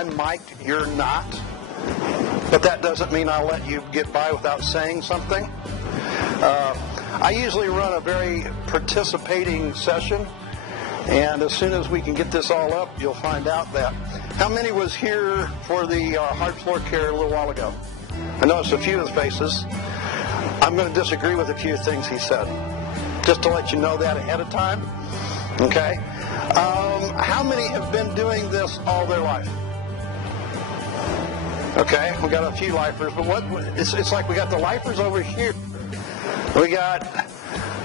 I'm mic'd, you're not. But that doesn't mean I'll let you get by without saying something. I usually run a very participating session, and as soon as we can get this all up, you'll find out that. How many was here for the hard floor care a little while ago? I noticed a few of the faces. I'm going to disagree with a few things he said, just to let you know that ahead of time. Okay? How many have been doing this all their life? Okay, we got a few lifers, but it's like we got the lifers over here.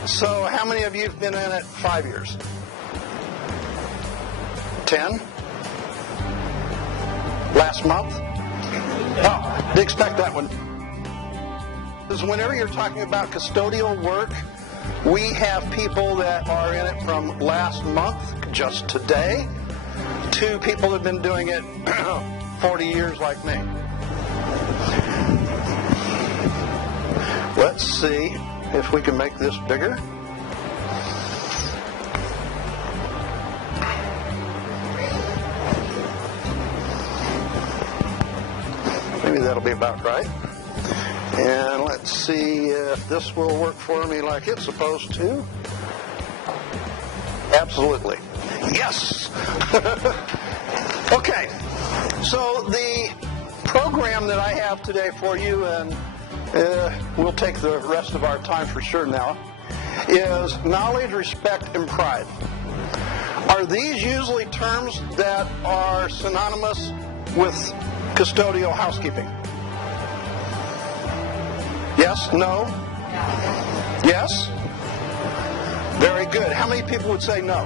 So how many of you have been in it 5 years? 10? Last month? Oh, didn't expect that one. Because whenever you're talking about custodial work, we have people that are in it from last month, just today, to people that have been doing it 40 years like me. Let's see if we can make this bigger. Maybe that'll be about right. And let's see if this will work for me like it's supposed to. Absolutely. Yes! Okay, so the program that I have today for you, and we'll take the rest of our time for sure now, is knowledge, respect, and pride. Are these usually terms that are synonymous with custodial housekeeping? Yes? No? Yes? Very good. How many people would say no?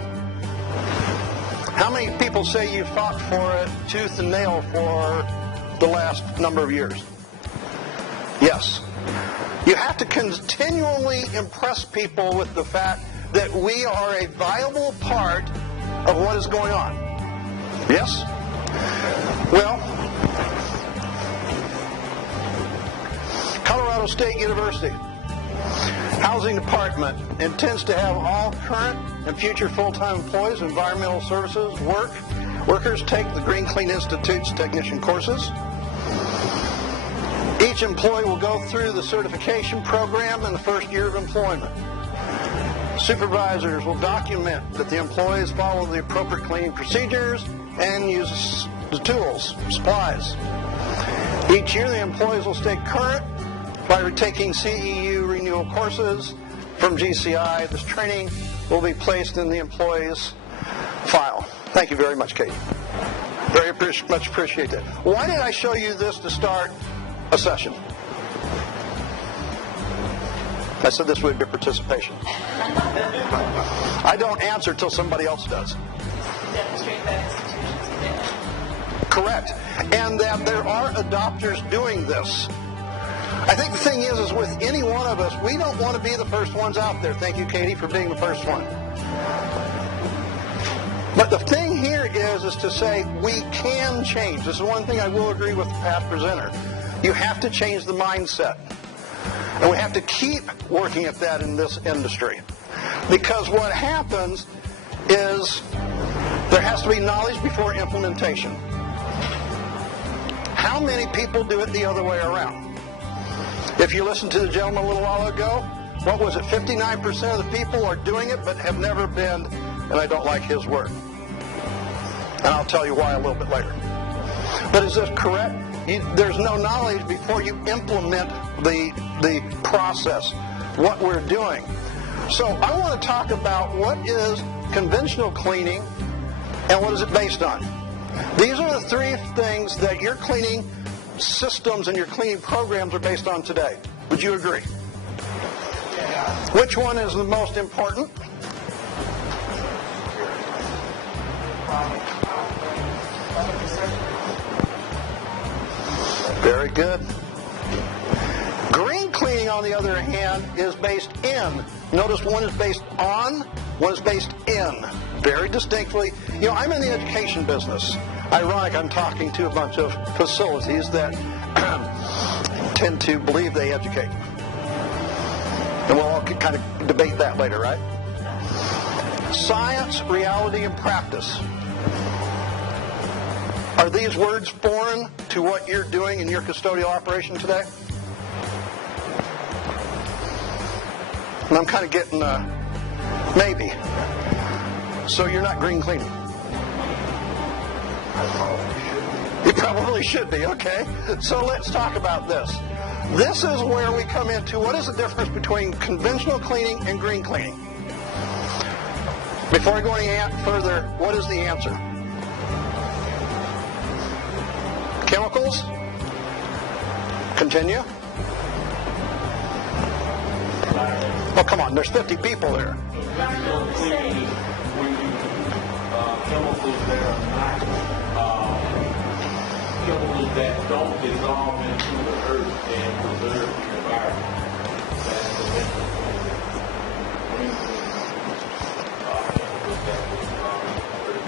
How many people say you fought for it tooth and nail for the last number of years? Yes. You have to continually impress people with the fact that we are a viable part of what is going on. Yes? Well, Colorado State University Housing Department intends to have all current and future full-time employees in environmental services workers take the Green Clean Institute's technician courses. Each employee will go through the certification program in the first year of employment. Supervisors will document that the employees follow the appropriate cleaning procedures and use the tools, supplies. Each year the employees will stay current by retaking CEU renewal courses from GCI. This training will be placed in the employee's file. Thank you very much, Kate. Very much appreciate that. Why did I show you this to start a session? I said this would be participation. I don't answer till somebody else does. Demonstrate that institutions. Correct. And that there are adopters doing this. I think the thing is with any one of us, we don't want to be the first ones out there. Thank you, Katie, for being the first one. But the thing here is to say we can change. This is one thing I will agree with the past presenter. You have to change the mindset. And we have to keep working at that in this industry. Because what happens is there has to be knowledge before implementation. How many people do it the other way around? If you listened to the gentleman a little while ago, what was it? 59% of the people are doing it but have never been, and I don't like his word. And I'll tell you why a little bit later. But is this correct? There's no knowledge before you implement the process, what we're doing. So I want to talk about what is conventional cleaning and what is it based on. These are the three things that your cleaning systems and your cleaning programs are based on today. Would you agree? Yeah. Which one is the most important? Very good. Green cleaning, on the other hand, is based in. Notice one is based on, one is based in. Very distinctly. You know, I'm in the education business. Ironic, I'm talking to a bunch of facilities that tend to believe they educate. And we'll all kind of debate that later, right? Science, reality, and practice are Are these words foreign to what you're doing in your custodial operation today? And I'm kind of getting maybe. So you're not green cleaning? You probably should be, okay? So let's talk about this. This is where we come into what is the difference between conventional cleaning and green cleaning. Before I go any further, what is the answer? Chemicals? Continue. Oh, come on, there's 50 people there. Conventional cleaning, when you chemicals that are not chemicals that don't dissolve into the earth and preserve the environment. That's conventional cleaning. Green cleaning, chemicals that dissolve into the earth.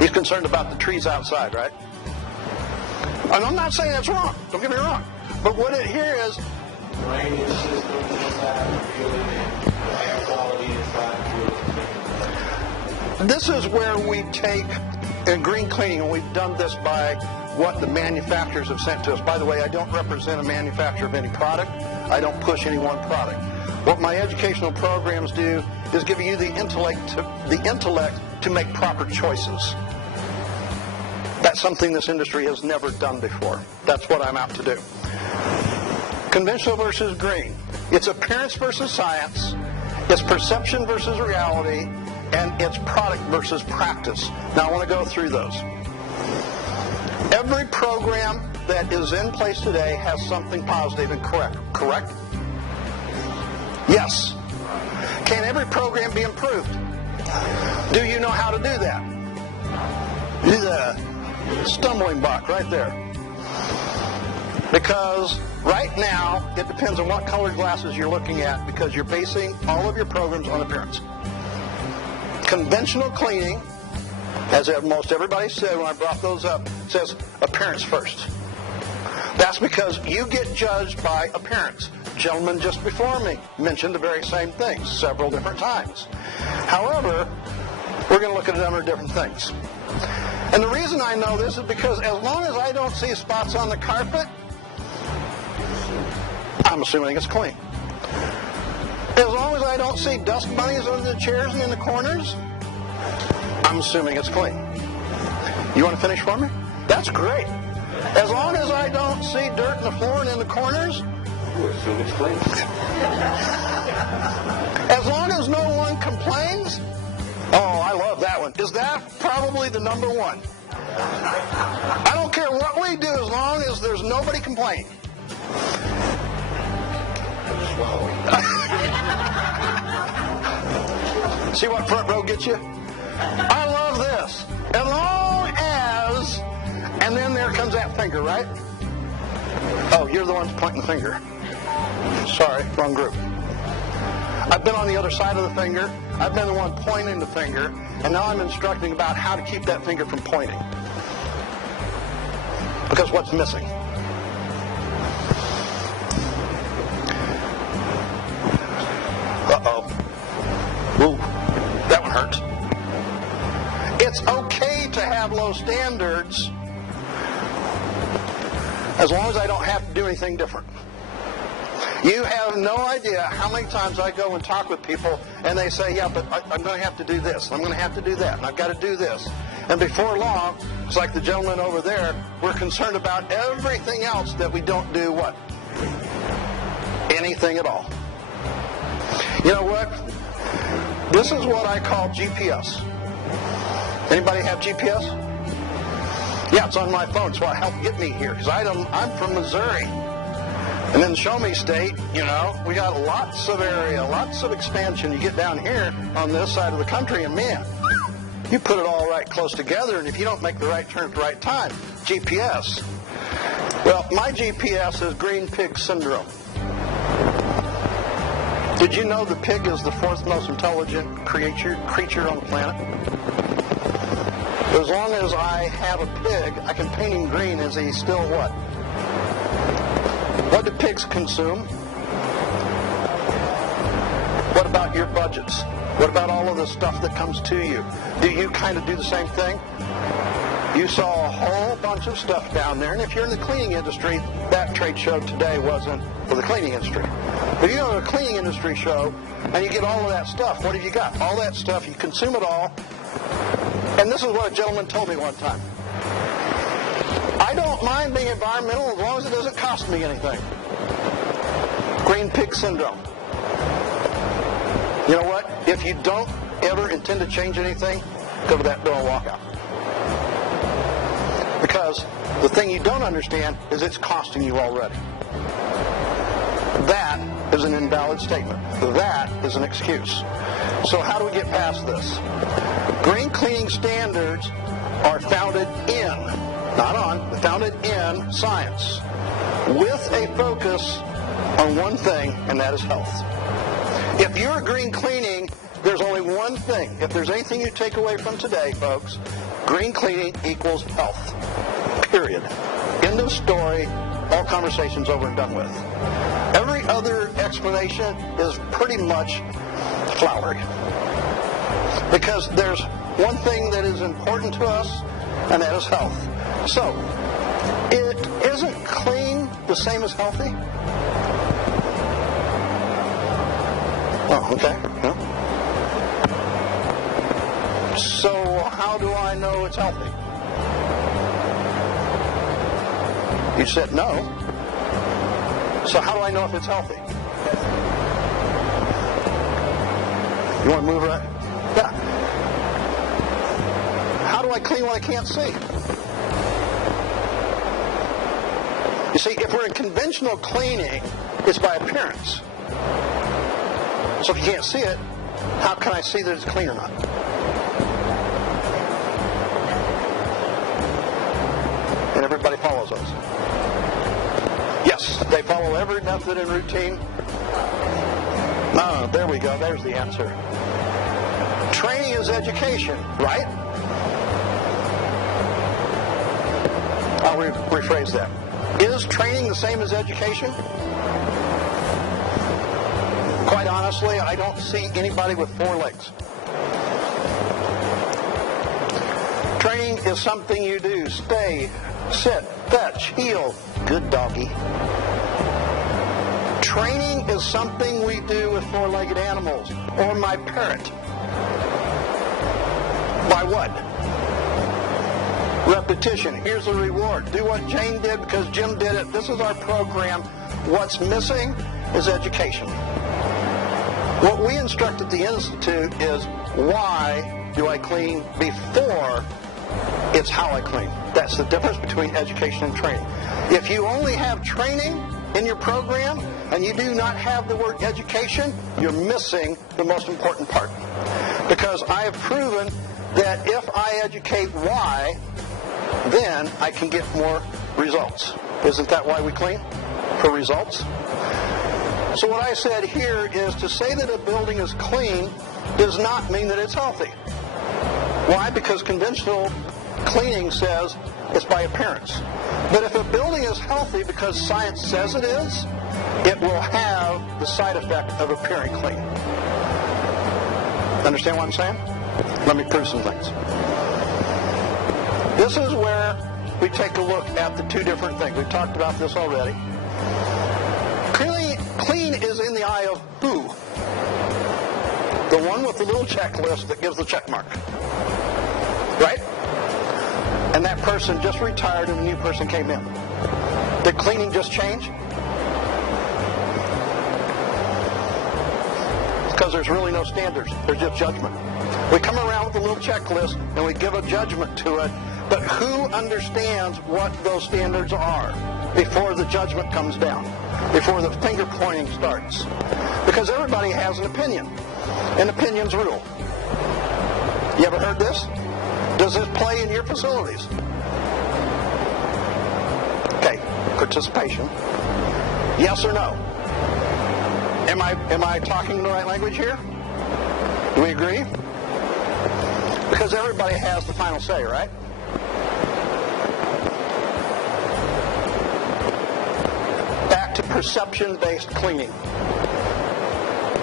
He's concerned about the trees outside, right? And I'm not saying that's wrong. Don't get me wrong. But what it here is, Drainage systems inside the building and air quality inside the building. this is where we take in green cleaning, and we've done this by what the manufacturers have sent to us. By the way, I don't represent a manufacturer of any product. I don't push any one product. What my educational programs do is give you the intellect to make proper choices. That's something this industry has never done before. That's what I'm out to do. Conventional versus green. It's appearance versus science. It's perception versus reality. And it's product versus practice. Now I want to go through those. Every program that is in place today has something positive and correct. Correct? Yes. Can every program be improved? Do you know how to do that? The stumbling block right there. Because right now, it depends on what colored glasses you're looking at, because you're basing all of your programs on appearance. Conventional cleaning, as most everybody said when I brought those up, says appearance first. That's because you get judged by appearance. Gentlemen just before me mentioned the very same thing several different times. However, we're going to look at a number of different things. And the reason I know this is because as long as I don't see spots on the carpet, I'm assuming it's clean. As long as I don't see dust bunnies under the chairs and in the corners, I'm assuming it's clean. You want to finish for me? That's great. As long as I don't see dirt in the floor and in the corners, You assume it's clean. as long as no one complains, oh, I love that one. Is that probably the number one? I don't care what we do as long as there's nobody complaining. See what front row gets you? I love this. As long as, and then there comes that finger, right? Oh, you're the ones pointing the finger. Sorry, wrong group. I've been on the other side of the finger. I've been the one pointing the finger, and now I'm instructing about how to keep that finger from pointing. Because what's missing? Uh-oh. Ooh, that one hurts. It's okay to have low standards as long as I don't have to do anything different. You have no idea how many times I go and talk with people and they say, yeah, but I'm going to have to do this, and I'm going to have to do that, and I've got to do this. And before long, it's like the gentleman over there, we're concerned about everything else that we don't do what? Anything at all. You know what? This is what I call GPS. Anybody have GPS? Yeah, it's on my phone. It's what helped get me here. Because I'm from Missouri. And in Show Me State, you know, we got lots of area, lots of expansion. You get down here on this side of the country, and man, you put it all right close together, and if you don't make the right turn at the right time, GPS. Well, my GPS is green pig syndrome. Did you know the pig is the fourth most intelligent creature on the planet? As long as I have a pig, I can paint him green. Is he still what? What do pigs consume? What about your budgets? What about all of the stuff that comes to you? Do you kind of do the same thing? You saw a whole bunch of stuff down there, and if you're in the cleaning industry, that trade show today wasn't for the cleaning industry. If you go to a cleaning industry show and you get all of that stuff, what have you got? All that stuff, you consume it all, and this is what a gentleman told me one time. I don't mind being environmental as long as it doesn't cost me anything. Green pig syndrome. You know what? If you don't ever intend to change anything, go to that door and walk out. Because the thing you don't understand is it's costing you already. That is an invalid statement. That is an excuse. So how do we get past this? Green cleaning standards are founded in, not on, founded in science with a focus on one thing, and that is health. If you're green cleaning, there's only one thing. If there's anything you take away from today, folks, green cleaning equals health. Period. End of story. All conversations over and done with. Every other explanation is pretty much flowery. Because there's one thing that is important to us, and that is health. So, it isn't clean the same as healthy? Oh, okay. Yeah. So, how do I know it's healthy? You said no. So how do I know if it's healthy? You want to move right? Yeah. How do I clean what I can't see? You see, if we're in conventional cleaning, it's by appearance. So if you can't see it, how can I see that it's clean or not? And everybody follows those. Yes, they follow every method and routine. Oh, there we go. There's the answer. Training is education, right? I'll rephrase that. Is training the same as education? Quite honestly, I don't see anybody with four legs. Training is something you do. Stay, sit, fetch, heel. Good doggy. Training is something we do with four-legged animals, or my parrot. By what? Repetition. Here's the reward. Do what Jane did because Jim did it. This is our program. What's missing is education. What we instruct at the Institute is why do I clean before it's how I clean. That's the difference between education and training. If you only have training in your program and you do not have the word education, you're missing the most important part. Because I have proven that if I educate why, then I can get more results. Isn't that why we clean? For results? So what I said here is to say that a building is clean does not mean that it's healthy. Why? Because conventional cleaning says it's by appearance. But if a building is healthy because science says it is, it will have the side effect of appearing clean. Understand what I'm saying? Let me prove some things. This is where we take a look at the two different things. We've talked about this already. Clean is in the eye of who? The one with the little checklist that gives the check mark. Right? And that person just retired and a new person came in. Did cleaning just change? Because there's really no standards. There's just judgment. We come around with a little checklist and we give a judgment to it, but who understands what those standards are before the judgment comes down, before the finger pointing starts? Because everybody has an opinion, and opinions rule. You ever heard this? Does this play in your facilities? Okay, participation. Yes or no? Am I talking the right language here? Do we agree? Because everybody has the final say, right? Back to perception-based cleaning.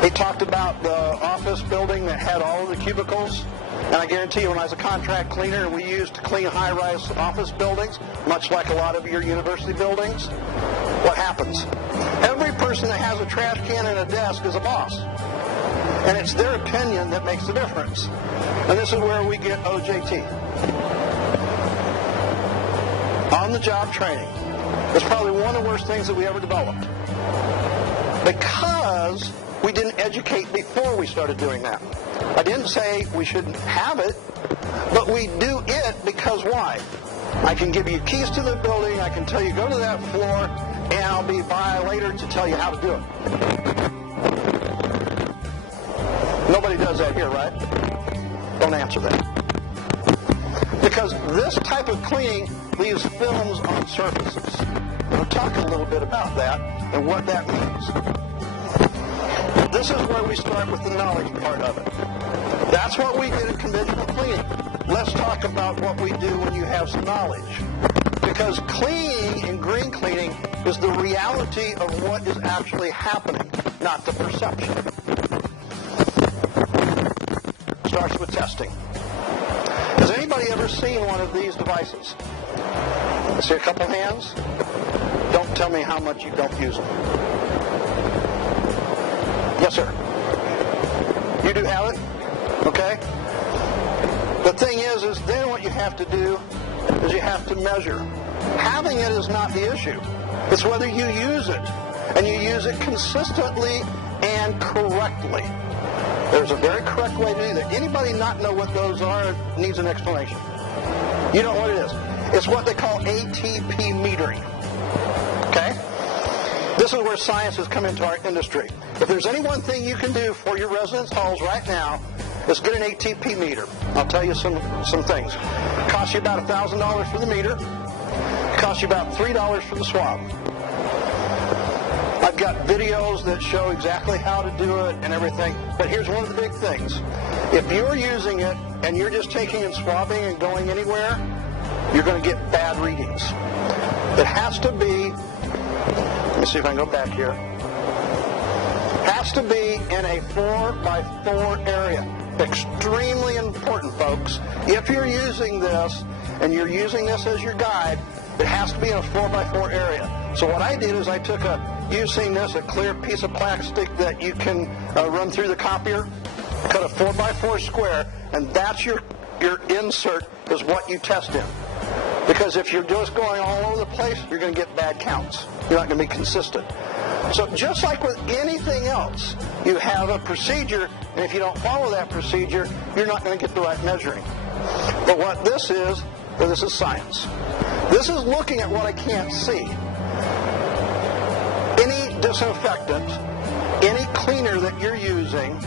He talked about the office building that had all of the cubicles. And I guarantee you, when I was a contract cleaner and we used to clean high-rise office buildings, much like a lot of your university buildings, what happens? Every person that has a trash can and a desk is a boss. And it's their opinion that makes the difference. And this is where we get OJT. On-the-job training. It's probably one of the worst things that we ever developed. Because we didn't educate before we started doing that. I didn't say we shouldn't have it, but we do it because why? I can give you keys to the building, I can tell you go to that floor, and I'll be by later to tell you how to do it. Nobody does that here, right? Don't answer that. Because this type of cleaning leaves films on surfaces. We'll talk a little bit about that and what that means. This is where we start with the knowledge part of it. That's what we did in conventional cleaning. Let's talk about what we do when you have some knowledge. Because cleaning and green cleaning is the reality of what is actually happening, not the perception. Starts with testing. Has anybody ever seen one of these devices? See a couple hands? Don't tell me how much you don't use them. Yes, sir. You do have it? Okay? The thing is then what you have to do is you have to measure. Having it is not the issue. It's whether you use it, and you use it consistently and correctly. There's a very correct way to do that. Anybody not know what those are needs an explanation. You know what it is. It's what they call ATP metering. Okay? This is where science has come into our industry. If there's any one thing you can do for your residence halls right now, is get an ATP meter. I'll tell you some things. It costs you about $1,000 for the meter. It costs you about $3 for the swab. I've got videos that show exactly how to do it and everything. But here's one of the big things. If you're using it and you're just taking and swabbing and going anywhere, you're going to get bad readings. It has to be, let me see if I can go back here. Has to be in a 4x4 area. Extremely important, folks. If you're using this and you're using this as your guide, it has to be in a 4x4 area. So what I did is I took you've seen this, a clear piece of plastic that you can run through the copier, cut a 4x4 square, and that's your insert is what you test in. Because if you're just going all over the place, you're going to get bad counts. You're not going to be consistent. So just like with anything else, you have a procedure, and if you don't follow that procedure, you're not going to get the right measuring. But what this is science. This is looking at what I can't see. Any disinfectant, any cleaner that you're using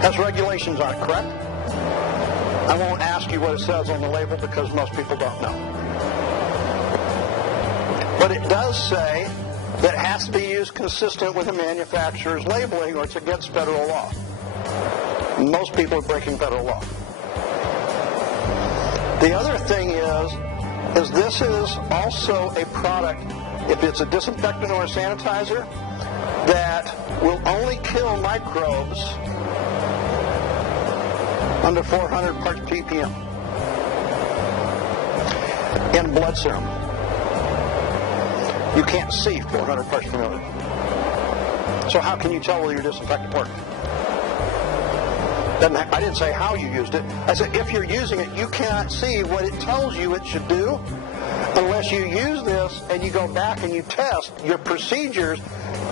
has regulations on it, correct? I won't ask you what it says on the label because most people don't know. But it does say that it has to be used consistent with the manufacturer's labeling or it's against federal law. Most people are breaking federal law. The other thing is this is also a product, if it's a disinfectant or a sanitizer, that will only kill microbes under 400 parts ppm in blood serum. You can't see 400 parts per million. So how can you tell whether your disinfectant works? I didn't say how you used it. I said if you're using it, you cannot see what it tells you it should do unless you use this and you go back and you test your procedures.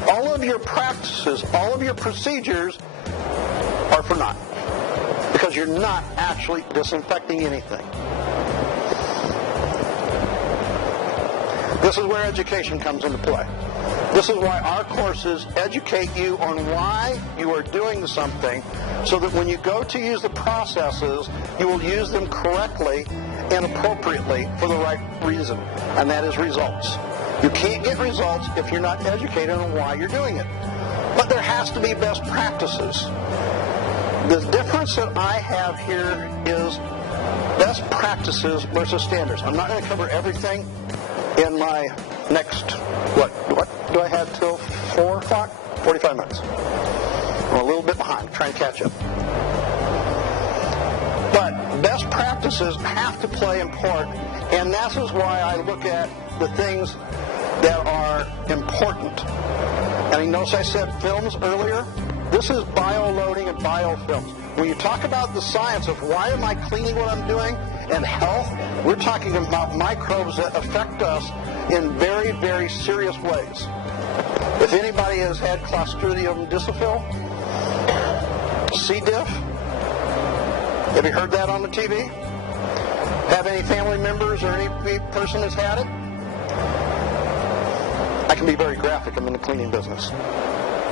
All of your practices, all of your procedures are for naught because you're not actually disinfecting anything. This is where education comes into play. This is why our courses educate you on why you are doing something so that when you go to use the processes, you will use them correctly and appropriately for the right reason, and that is results. You can't get results if you're not educated on why you're doing it. But there has to be best practices. The difference that I have here is best practices versus standards. I'm not going to cover everything in my next, what do I have till 4 o'clock? 45 minutes. I'm a little bit behind, trying to catch up. But best practices have to play in part, and that is why I look at the things that are important. And you notice I said films earlier? This is bioloading and biofilms. When you talk about the science of why am I cleaning what I'm doing and health, we're talking about microbes that affect us in very, very serious ways. If anybody has had custodial difficile, C. diff, have you heard that on the TV? Have any family members or any person that's had it? I can be very graphic. I'm in the cleaning business.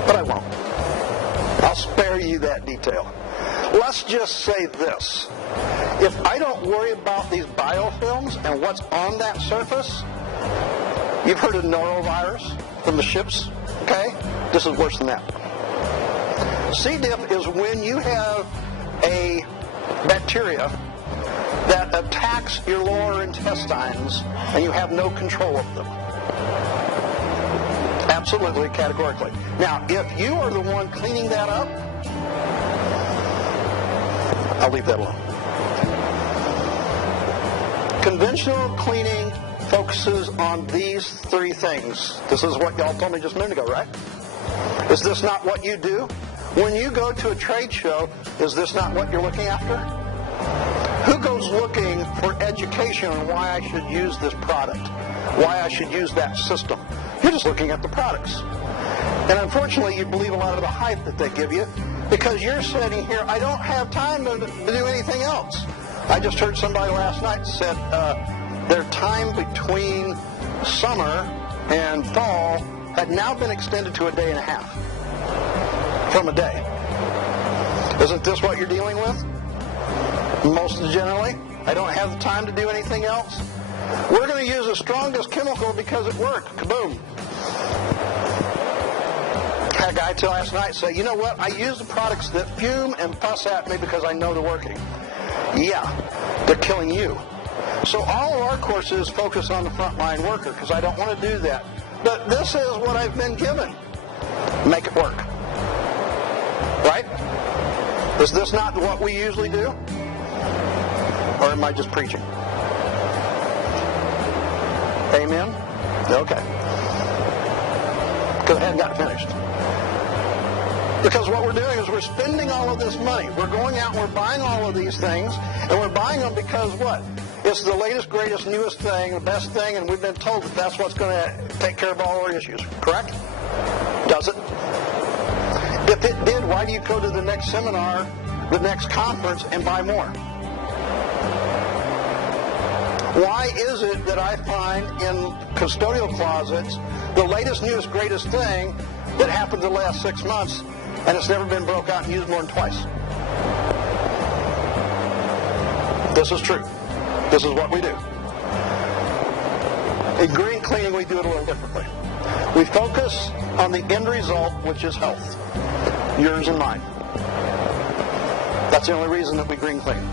But I won't. I'll spare you that detail. Let's just say this. If I don't worry about these biofilms and what's on that surface, you've heard of norovirus from the ships, okay? This is worse than that. C. diff is when you have a bacteria that attacks your lower intestines and you have no control of them. Absolutely, categorically. Now, if you are the one cleaning that up, I'll leave that alone. Conventional cleaning focuses on these three things. This is what y'all told me just a minute ago, right? Is this not what you do? When you go to a trade show, is this not what you're looking after? Who goes looking for education on why I should use this product? Why I should use that system? You're just looking at the products. And unfortunately, you believe a lot of the hype that they give you because you're sitting here, I don't have time to do anything else. I just heard somebody last night said their time between summer and fall had now been extended to a day and a half from a day. Isn't this what you're dealing with? Most generally, I don't have the time to do anything else. We're going to use the strongest chemical because it worked. Kaboom. Had a guy till last night say, you know what, I use the products that fume and fuss at me because I know they're working. Yeah, they're killing you. So all of our courses focus on the frontline worker because I don't want to do that. But this is what I've been given. Make it work. Right? Is this not what we usually do? Or am I just preaching? Amen? Okay. Because I hadn't got finished. Because what we're doing is we're spending all of this money. We're going out and we're buying all of these things, and we're buying them because what? It's the latest, greatest, newest thing, the best thing, and we've been told that that's what's going to take care of all our issues. Correct? Does it? If it did, why do you go to the next seminar, the next conference, and buy more? Why is it that I find in custodial closets the latest, newest, greatest thing that happened the last 6 months and it's never been broke out and used more than twice? This is true. This is what we do. In green cleaning, we do it a little differently. We focus on the end result, which is health. Yours and mine. That's the only reason that we green clean.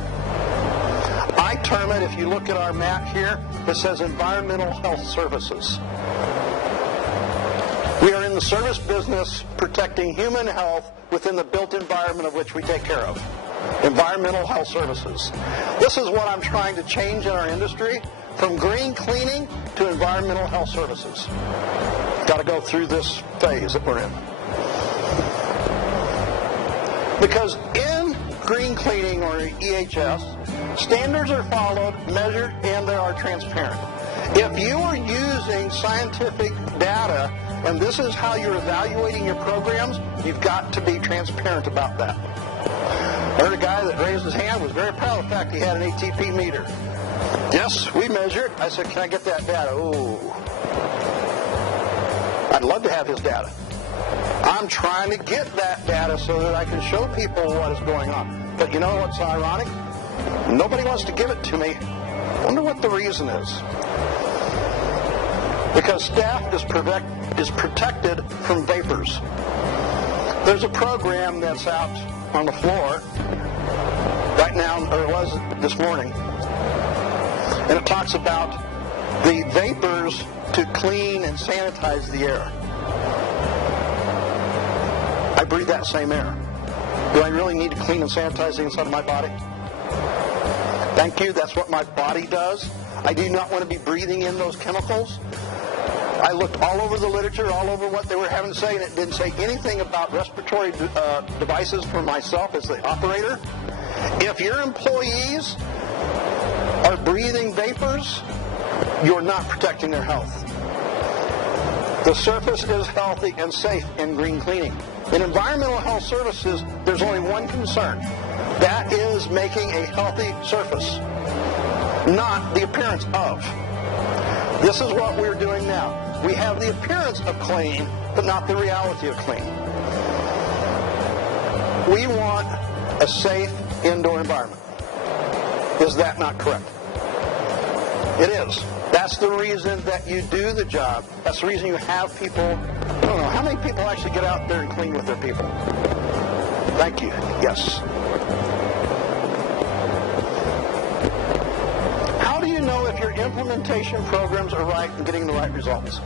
I term it, if you look at our map here, it says environmental health services. We are in the service business protecting human health within the built environment of which we take care of. Environmental health services. This is what I'm trying to change in our industry, from green cleaning to environmental health services. Got to go through this phase that we're in. Because in green cleaning or EHS, standards are followed, measured, and they are transparent. If you are using scientific data and this is how you're evaluating your programs, you've got to be transparent about that. I heard a guy that raised his hand, was very proud of the fact he had an ATP meter. Yes, we measure it. I said, can I get that data? Oh, I'd love to have his data. I'm trying to get that data so that I can show people what is going on. But you know what's ironic? Nobody wants to give it to me. I wonder what the reason is. Because staff is protected from vapors. There's a program that's out on the floor right now, or it was this morning, and it talks about the vapors to clean and sanitize the air. I I breathe that same air. Do I really need to clean and sanitize the inside of my body? Thank you. That's what my body does. I do not want to be breathing in those chemicals. I looked all over the literature, all over what they were having to say, and it didn't say anything about respiratory devices for myself as the operator. If your employees are breathing vapors, you're not protecting their health. The surface is healthy and safe in green cleaning. In environmental health services, there's only one concern. That is making a healthy surface, not the appearance of. This is what we're doing now. We have the appearance of clean, but not the reality of clean. We want a safe indoor environment. Is that not correct? It is. That's the reason that you do the job. That's the reason you have people. I don't know, how many people actually get out there and clean with their people? Thank you. Yes. How do you know if your implementation programs are right and getting the right results?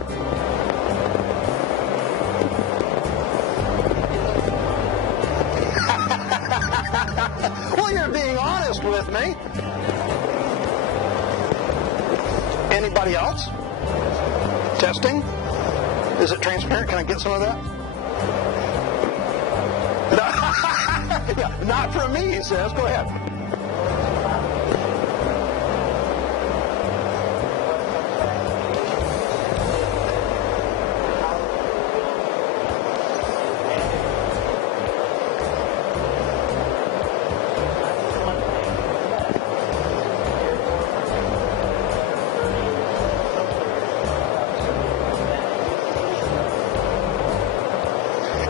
Well, you're being honest with me. Anybody else? Testing? Is it transparent? Can I get some of that? Yeah, not from me, he says. Go ahead.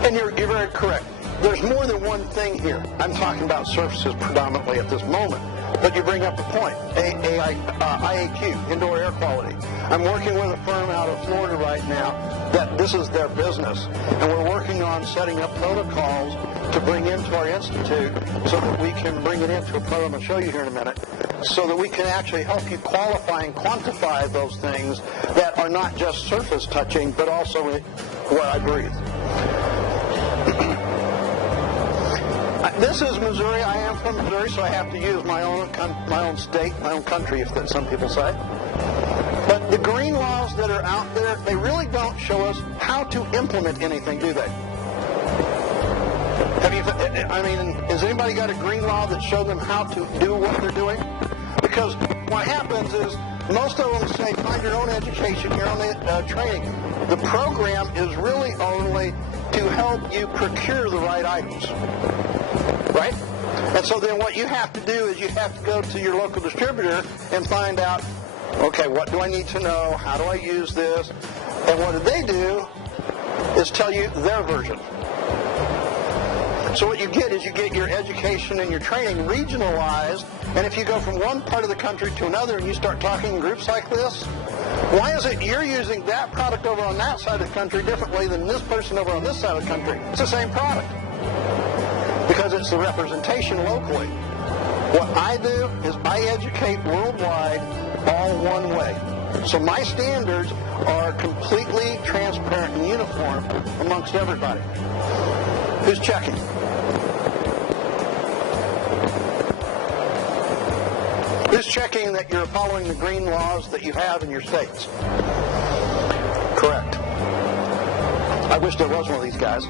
And you're very correct. There's more than one thing here. I'm talking about surfaces predominantly at this moment. But you bring up the point. IAQ, indoor air quality. I'm working with a firm out of Florida right now that this is their business. And we're working on setting up protocols to bring into our institute so that we can bring it into a program I'll show you here in a minute, so that we can actually help you qualify and quantify those things that are not just surface touching, but also where I breathe. This is Missouri. I am from Missouri, so I have to use my own state, my own country, if that some people say. But the green laws that are out there, they really don't show us how to implement anything, do they? Has anybody got a green law that showed them how to do what they're doing? Because what happens is most of them say, find your own education, your own training. The program is really only to help you procure the right items. Right? And so then what you have to do is you have to go to your local distributor and find out, okay, what do I need to know? How do I use this? And what they do is tell you their version. So what you get is you get your education and your training regionalized, and if you go from one part of the country to another and you start talking in groups like this, why is it you're using that product over on that side of the country differently than this person over on this side of the country? It's the same product. Because it's the representation locally. What I do is I educate worldwide all one way. So my standards are completely transparent and uniform amongst everybody. Who's checking? Who's checking that you're following the green laws that you have in your states? Correct. I wish there was one of these guys.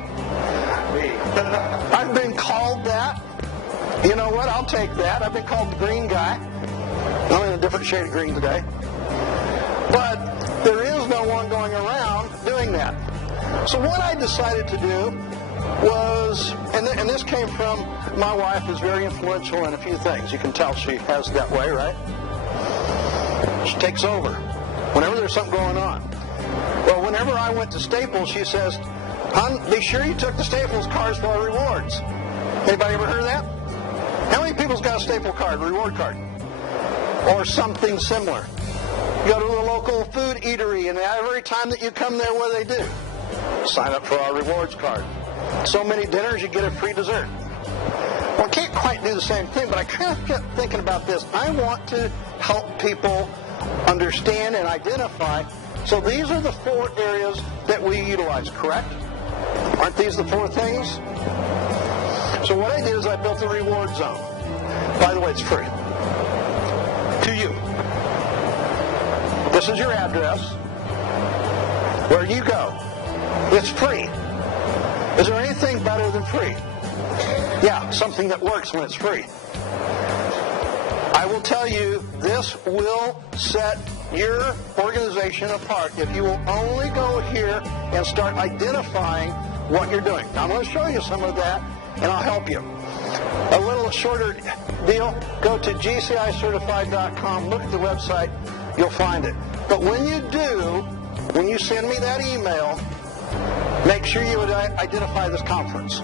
I've been called that. You know what? I'll take that. I've been called the green guy. I'm in a different shade of green today. But there is no one going around doing that. So what I decided to do was, and this came from my wife, is very influential in a few things. You can tell she has that way, right? She takes over whenever there's something going on. Well, whenever I went to Staples, she says, "Hon, be sure you took the Staples cards for our rewards." Anybody ever heard of that? How many people's got a Staple card, reward card? Or something similar? You go to the local food eatery, and every time that you come there, what do they do? Sign up for our rewards card. So many dinners, you get a free dessert. Well, I can't quite do the same thing, but I kind of kept thinking about this. I want to help people understand and identify. So these are the 4 areas that we utilize, correct? Aren't these the 4 things? So what I did is I built a reward zone. By the way, it's free. To you. This is your address. Where you go. It's free. Is there anything better than free? Yeah, something that works when it's free. I will tell you, this will set your organization apart if you will only go here and start identifying what you're doing. Now, I'm going to show you some of that, and I'll help you. A little shorter deal, go to gcicertified.com, look at the website, you'll find it. But when you do, when you send me that email, make sure you would identify this conference.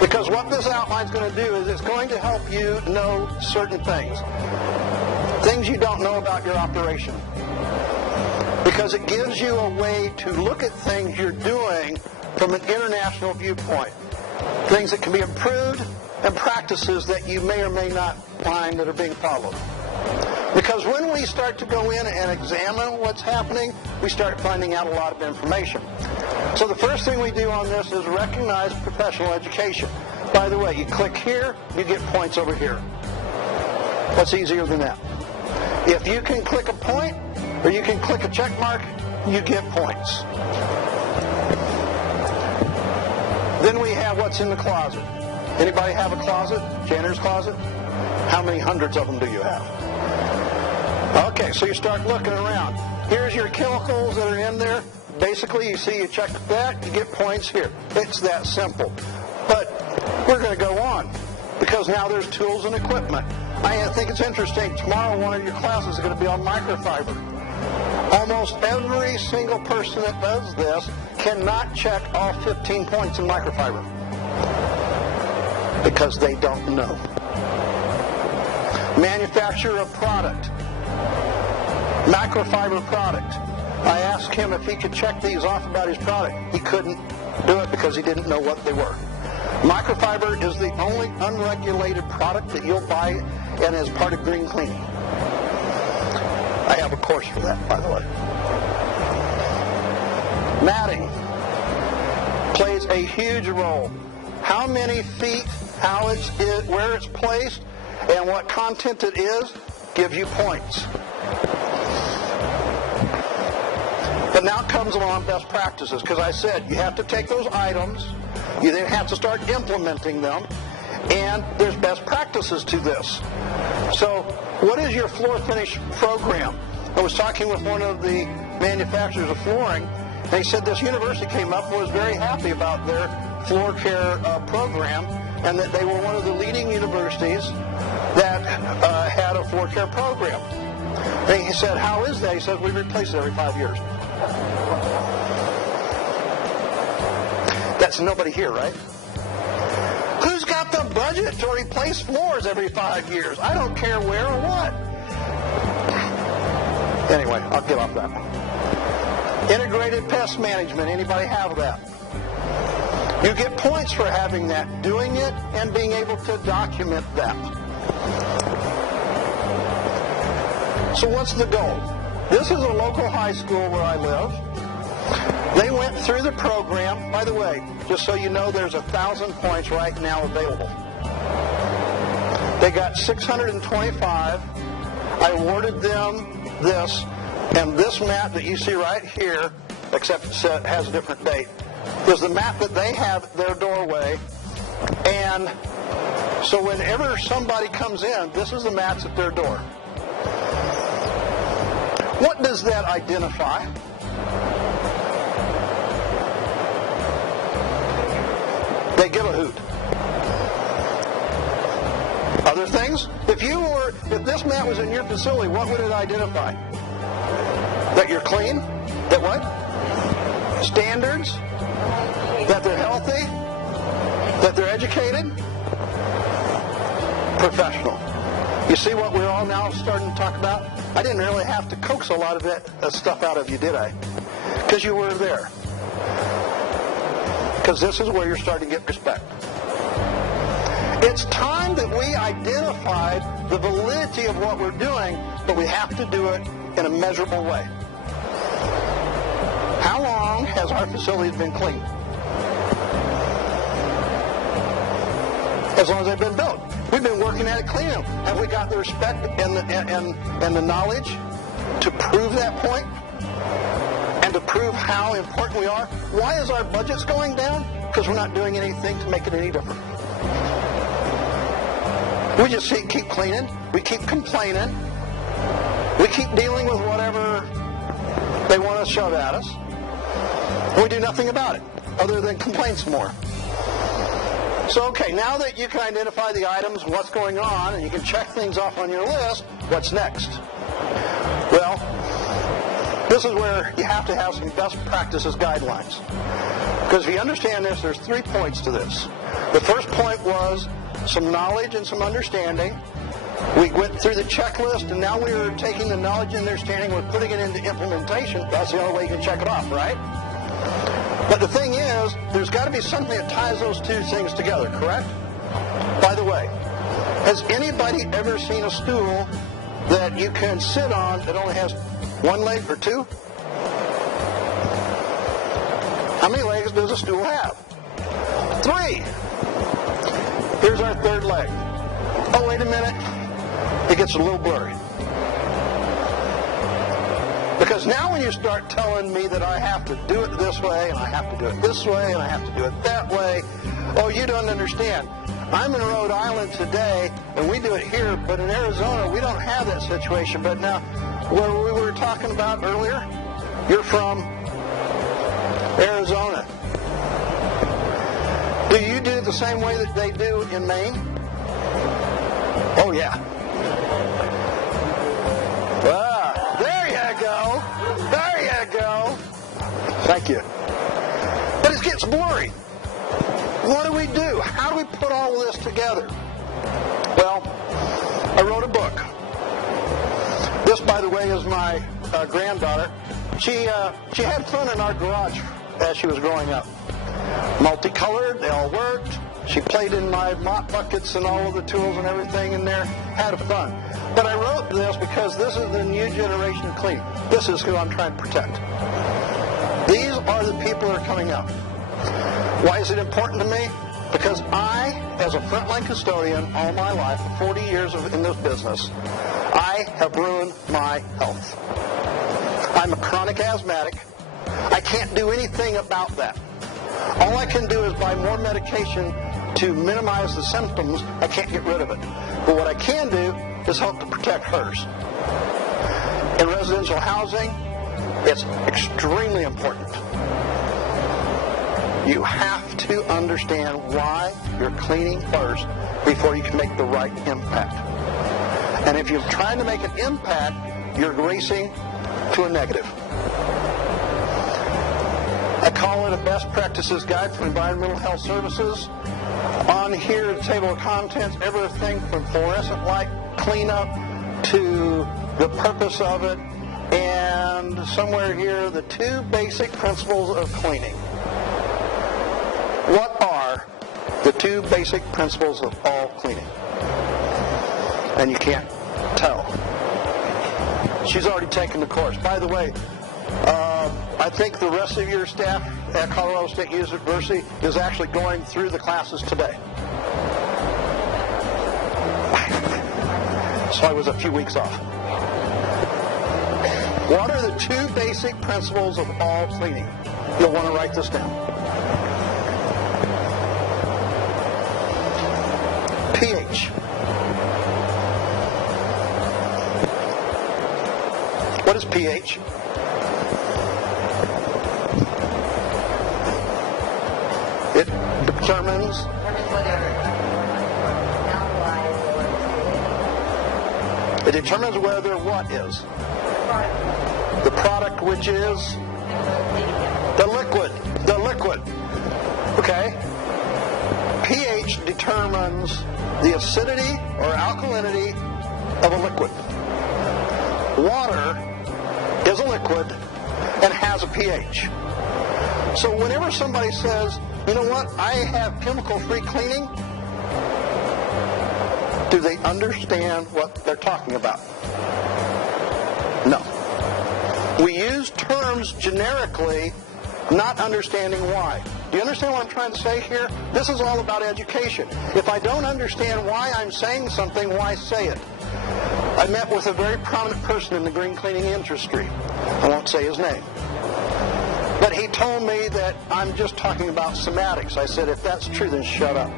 Because what this outline is going to do is it's going to help you know certain things. Things you don't know about your operation. Because it gives you a way to look at things you're doing from an international viewpoint. Things that can be improved and practices that you may or may not find that are being followed. Because when we start to go in and examine what's happening, we start finding out a lot of information. So the first thing we do on this is recognize professional education. By the way, you click here, you get points over here. What's easier than that? If you can click a point, or you can click a check mark, you get points. Then we have what's in the closet. Anybody have a closet? Janitor's closet? How many hundreds of them do you have? Okay, so you start looking around. Here's your chemicals that are in there. Basically, you see, you check that, you get points here. It's that simple. But we're going to go on because now there's tools and equipment. I think it's interesting. Tomorrow, one of your classes is going to be on microfiber. Almost every single person that does this cannot check all 15 points in microfiber because they don't know. Manufacturer of product. Microfiber product. I asked him if he could check these off about his product. He couldn't do it because he didn't know what they were. Microfiber is the only unregulated product that you'll buy and is part of green cleaning. I have a course for that, by the way. Matting plays a huge role. How many feet, where it's placed, and what content it is, gives you points. But now comes along best practices, because I said you have to take those items, you then have to start implementing them, and there's best practices to this. So what is your floor finish program? I was talking with one of the manufacturers of flooring, and he said this university came up and was very happy about their floor care program, and that they were one of the leading universities that had a floor care program. And he said, how is that? He says, we replace it every 5 years. That's nobody here, right? Who's got the budget to replace floors every 5 years? I don't care where or what. Anyway, I'll get off that one. Integrated pest management. Anybody have that? You get points for having that, doing it, and being able to document that. So what's the goal? This is a local high school where I live. They went through the program. By the way, just so you know, there's 1,000 points right now available. They got 625. I awarded them this, and this mat that you see right here, except it has a different date, is the mat that they have at their doorway. And so whenever somebody comes in, this is the mats at their door. What does that identify? They give a hoot. Other things? If this mat was in your facility, what would it identify? That you're clean? That what? Standards? That they're healthy? That they're educated? Professional. You see what we're all now starting to talk about? I didn't really have to coax a lot of that stuff out of you, did I? Because you were there. Because this is where you're starting to get respect. It's time that we identified the validity of what we're doing, but we have to do it in a measurable way. How long has our facilities been clean? As long as they've been built. We've been working at it cleaning them. Have we got the respect and the knowledge to prove that point? And to prove how important we are? Why is our budgets going down? Because we're not doing anything to make it any different. We just keep cleaning. We keep complaining. We keep dealing with whatever they want to shove at us. And we do nothing about it other than complain some more. So, okay, now that you can identify the items, what's going on, and you can check things off on your list, what's next? Well, this is where you have to have some best practices guidelines. Because if you understand this, there's 3 points to this. The first point was some knowledge and some understanding. We went through the checklist, and now we're taking the knowledge and understanding, we're putting it into implementation. That's the only way you can check it off, right? But the thing is, there's got to be something that ties those two things together, correct? By the way, has anybody ever seen a stool that you can sit on that only has one leg or two? How many legs does a stool have? 3. Here's our third leg. Oh, wait a minute. It gets a little blurry. Because now when you start telling me that I have to do it this way, and I have to do it this way, and I have to do it that way, oh, you don't understand. I'm in Rhode Island today, and we do it here, but in Arizona, we don't have that situation. But now, where we were talking about earlier, you're from Arizona. Do you do it the same way that they do in Maine? Oh, yeah. There you go. There you go. Thank you. But it gets blurry. What do we do? How do we put all of this together? Well, I wrote a book. This, by the way, is my granddaughter. She had fun in our garage as she was growing up. Multicolored, they all worked. She played in my mop buckets and all of the tools and everything in there. Had fun. But I wrote this because this is the new generation of cleaning. This is who I'm trying to protect. These are the people that are coming up. Why is it important to me? Because I, as a frontline custodian all my life, 40 years in this business, I have ruined my health. I'm a chronic asthmatic. I can't do anything about that. All I can do is buy more medication to minimize the symptoms. I can't get rid of it. But what I can do is help to protect hers. In residential housing, it's extremely important. You have to understand why you're cleaning first before you can make the right impact. And if you're trying to make an impact, you're racing to a negative. I call it a best practices guide for environmental health services. On here, the table of contents, everything from fluorescent light cleanup to the purpose of it, and somewhere here, the 2 basic principles of cleaning. What are the 2 basic principles of all cleaning? And you can't tell. She's already taken the course. By the way, I think the rest of your staff at Colorado State University is actually going through the classes today. So I was a few weeks off. What are the 2 basic principles of all cleaning? You'll want to write this down. pH. What is pH? It determines whether what is? The product, which is the liquid. The liquid. Okay? pH determines the acidity or alkalinity of a liquid. Water is a liquid and has a pH. So whenever somebody says, you know what, I have chemical-free cleaning, do they understand what they're talking about? No. We use terms generically, not understanding why. Do you understand what I'm trying to say here? This is all about education. If I don't understand why I'm saying something, why say it? I met with a very prominent person in the green cleaning industry. I won't say his name. But he told me that I'm just talking about semantics. I said, if that's true, then shut up.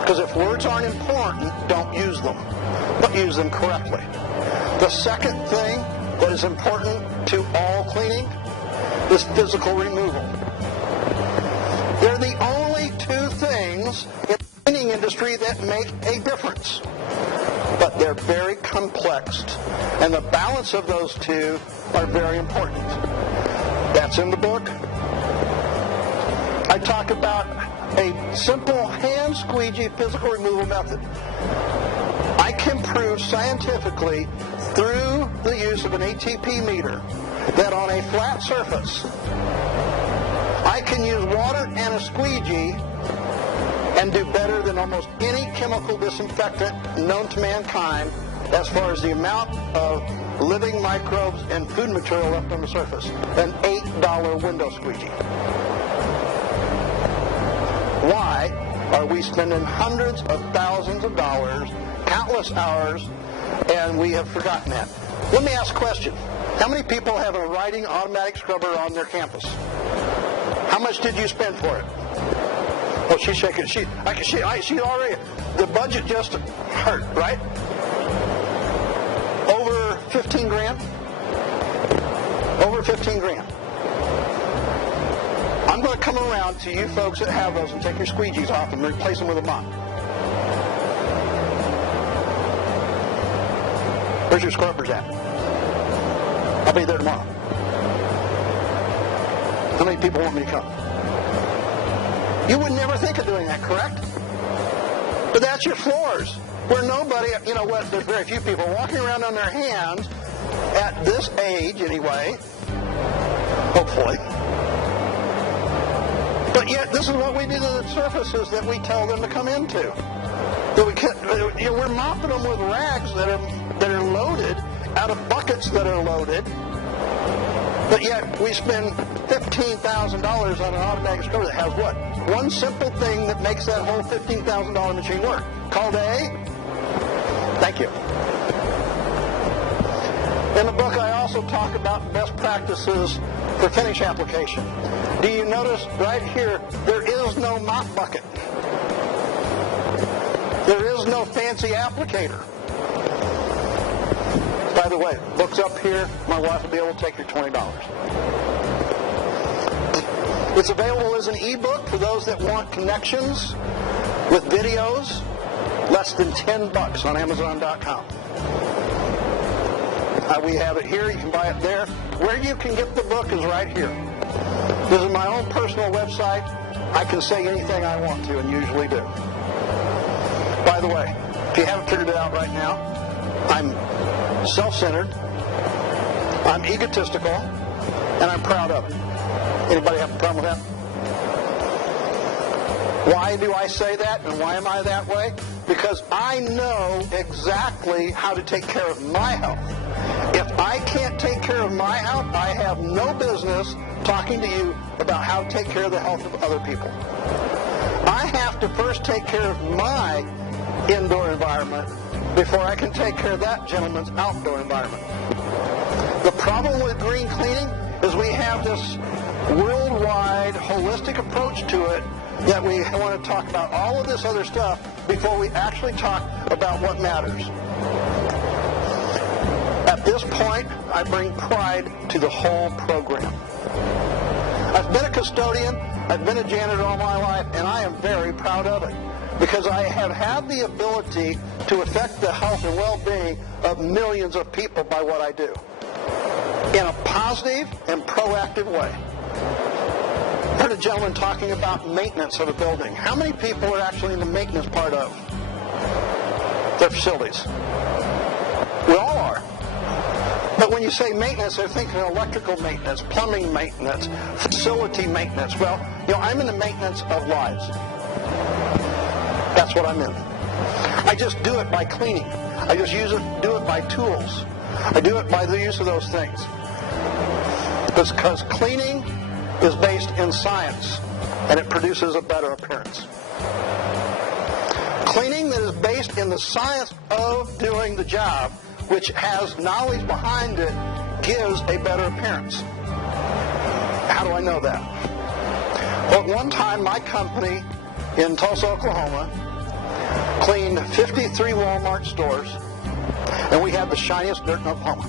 Because if words aren't important, don't use them, but use them correctly. The second thing that is important to all cleaning is physical removal. They're the only two things in the cleaning industry that make a difference. But they're very complex, and the balance of those two are very important. That's in the book. I talk about a simple hand squeegee physical removal method. I can prove scientifically through the use of an ATP meter that on a flat surface I can use water and a squeegee and do better than almost any chemical disinfectant known to mankind as far as the amount of living microbes and food material left on the surface. An $8 window squeegee. Why are we spending hundreds of thousands of dollars, countless hours, and we have forgotten that? Let me ask a question. How many people have a riding automatic scrubber on their campus? How much did you spend for it? Oh, she's shaking. She already, the budget just hurt, right? Over 15 grand? Over 15 grand. I'm going to come around to you folks that have those and take your squeegees off and replace them with a mop. Where's your scrubbers at? I'll be there tomorrow. How many people want me to come? You would never think of doing that, correct? But that's your floors, where nobody, you know what, there's very few people walking around on their hands at this age anyway, hopefully. But yet, this is what we do to the surfaces that we tell them to come into. That we can't, you know, we're mopping them with rags that are loaded out of buckets that are loaded. But yet, we spend $15,000 on an automatic scrubber that has what? One simple thing that makes that whole $15,000 machine work. Called a? Thank you. In the book, I also talk about best practices for finish application. Do you notice right here, there is no mop bucket. There is no fancy applicator. By the way, book's up here. My wife will be able to take your $20. It's available as an ebook for those that want connections with videos. Less than $10 on Amazon.com. We have it here. You can buy it there. Where you can get the book is right here. This is my own personal website. I can say anything I want to and usually do. By the way, if you haven't figured it out right now, I'm self-centered, I'm egotistical, and I'm proud of it. Anybody have a problem with that? Why do I say that, and why am I that way? Because I know exactly how to take care of my health. If I can't take care of my health, I have no business talking to you about how to take care of the health of other people. I have to first take care of my indoor environment before I can take care of that gentleman's outdoor environment. The problem with green cleaning is we have this worldwide holistic approach to it that we want to talk about all of this other stuff before we actually talk about what matters. At this point, I bring pride to the whole program. I've been a custodian, I've been a janitor all my life, and I am very proud of it because I have had the ability to affect the health and well-being of millions of people by what I do in a positive and proactive way. I heard a gentleman talking about maintenance of a building. How many people are actually in the maintenance part of their facilities? We all are. But when you say maintenance, they're thinking electrical maintenance, plumbing maintenance, facility maintenance. Well, you know, I'm in the maintenance of lives. That's what I'm in. I just do it by cleaning. I just do it by tools. I do it by the use of those things. Because cleaning is based in science, and it produces a better appearance. Cleaning that is based in the science of doing the job, which has knowledge behind it, gives a better appearance. How do I know that? Well, at one time, my company in Tulsa, Oklahoma, cleaned 53 Walmart stores, and we had the shiniest dirt in Oklahoma.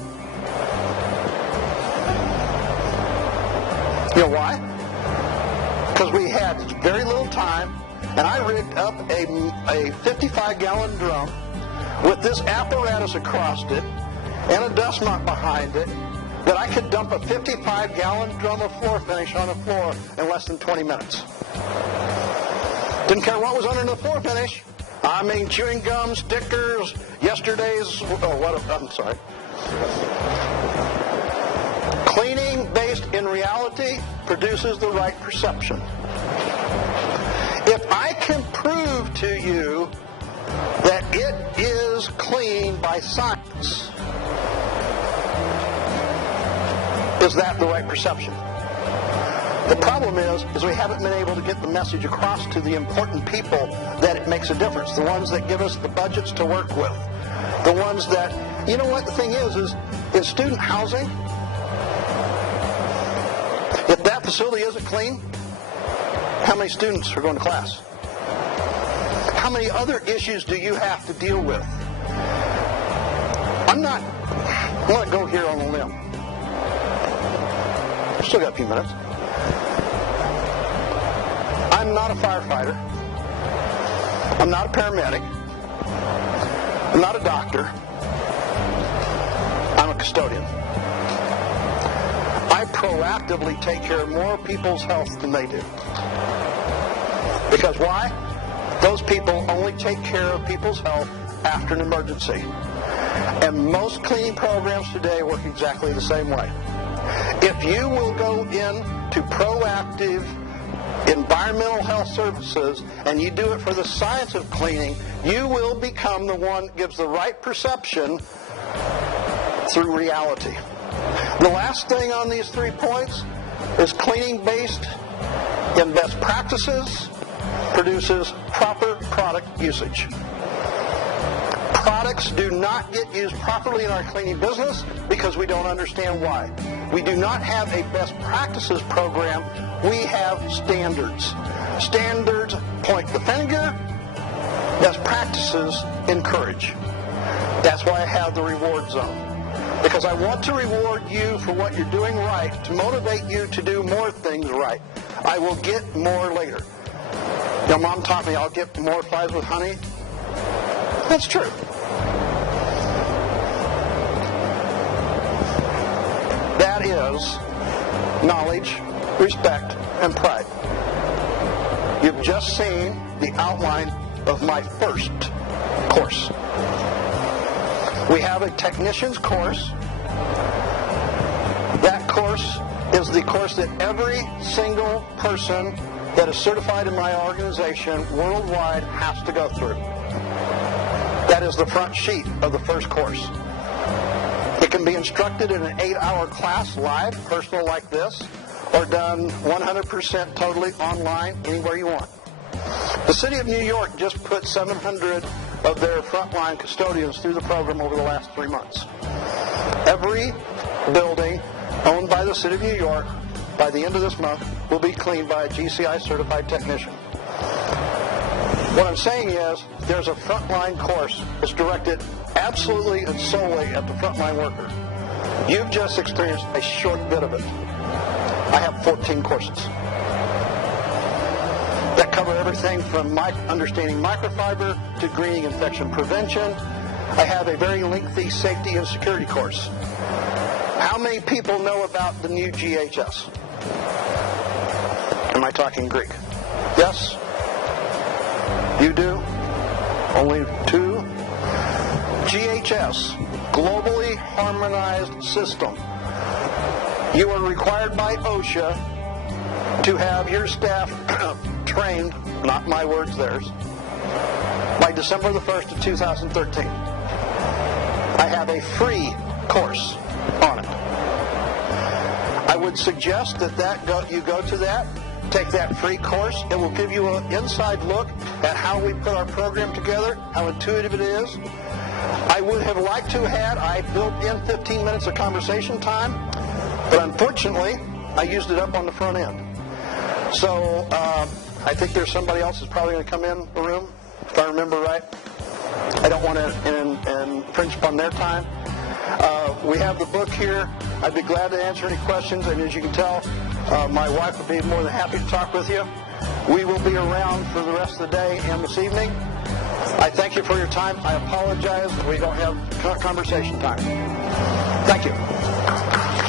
You know why? Because we had very little time, and I rigged up a 55-gallon drum with this apparatus across it and a dust mop behind it that I could dump a 55-gallon drum of floor finish on the floor in less than 20 minutes. Didn't care what was under the floor finish. I mean, chewing gum, stickers, I'm sorry. Cleaning based in reality produces the right perception. If I can prove to you that it is clean by science, is that the right perception? The problem is we haven't been able to get the message across to the important people that it makes a difference. The ones that give us the budgets to work with. The ones that, you know what the thing is student housing, if that facility isn't clean, how many students are going to class? How many other issues do you have to deal with? I'm going to go here on a limb. I've still got a few minutes. I'm not a firefighter. I'm not a paramedic. I'm not a doctor. I'm a custodian. I proactively take care of more people's health than they do. Because why? Those people only take care of people's health after an emergency. And most cleaning programs today work exactly the same way. If you will go into proactive environmental health services and you do it for the science of cleaning, you will become the one that gives the right perception through reality. The last thing on these 3 points is cleaning based in best practices produces proper product usage. Products do not get used properly in our cleaning business because we don't understand why. We do not have a best practices program. We have standards. Standards point the finger. Best practices encourage. That's why I have the reward zone. Because I want to reward you for what you're doing right, to motivate you to do more things right. I will get more later. Your mom taught me I'll get more flies with honey. That's true. That is knowledge, respect, and pride. You've just seen the outline of my first course. We have a technician's course. That course is the course that every single person that is certified in my organization worldwide has to go through. That is the front sheet of the first course. It can be instructed in an 8-hour class live, personal like this, or done 100% totally online, anywhere you want. The City of New York just put 700 of their frontline custodians through the program over the last 3 months. Every building owned by the City of New York, by the end of this month, will be cleaned by a GCI certified technician. What I'm saying is, there's a frontline course that's directed absolutely and solely at the frontline worker. You've just experienced a short bit of it. I have 14 courses that cover everything from understanding microfiber to greening infection prevention. I have a very lengthy safety and security course. How many people know about the new GHS? Am I talking Greek? Yes? You do? Only 2? GHS, globally harmonized system. You are required by OSHA to have your staff trained, not my words, theirs, by December the 1st of 2013. I have a free course on it. I would suggest that you go to that, take that free course. It will give you an inside look at how we put our program together, how intuitive it is. I would have liked to have I built in 15 minutes of conversation time, but unfortunately, I used it up on the front end. So I think there's somebody else that's probably going to come in the room, if I remember right. I don't want to infringe upon their time. We have the book here. I'd be glad to answer any questions, and as you can tell, my wife would be more than happy to talk with you. We will be around for the rest of the day and this evening. I thank you for your time. I apologize that we don't have conversation time. Thank you.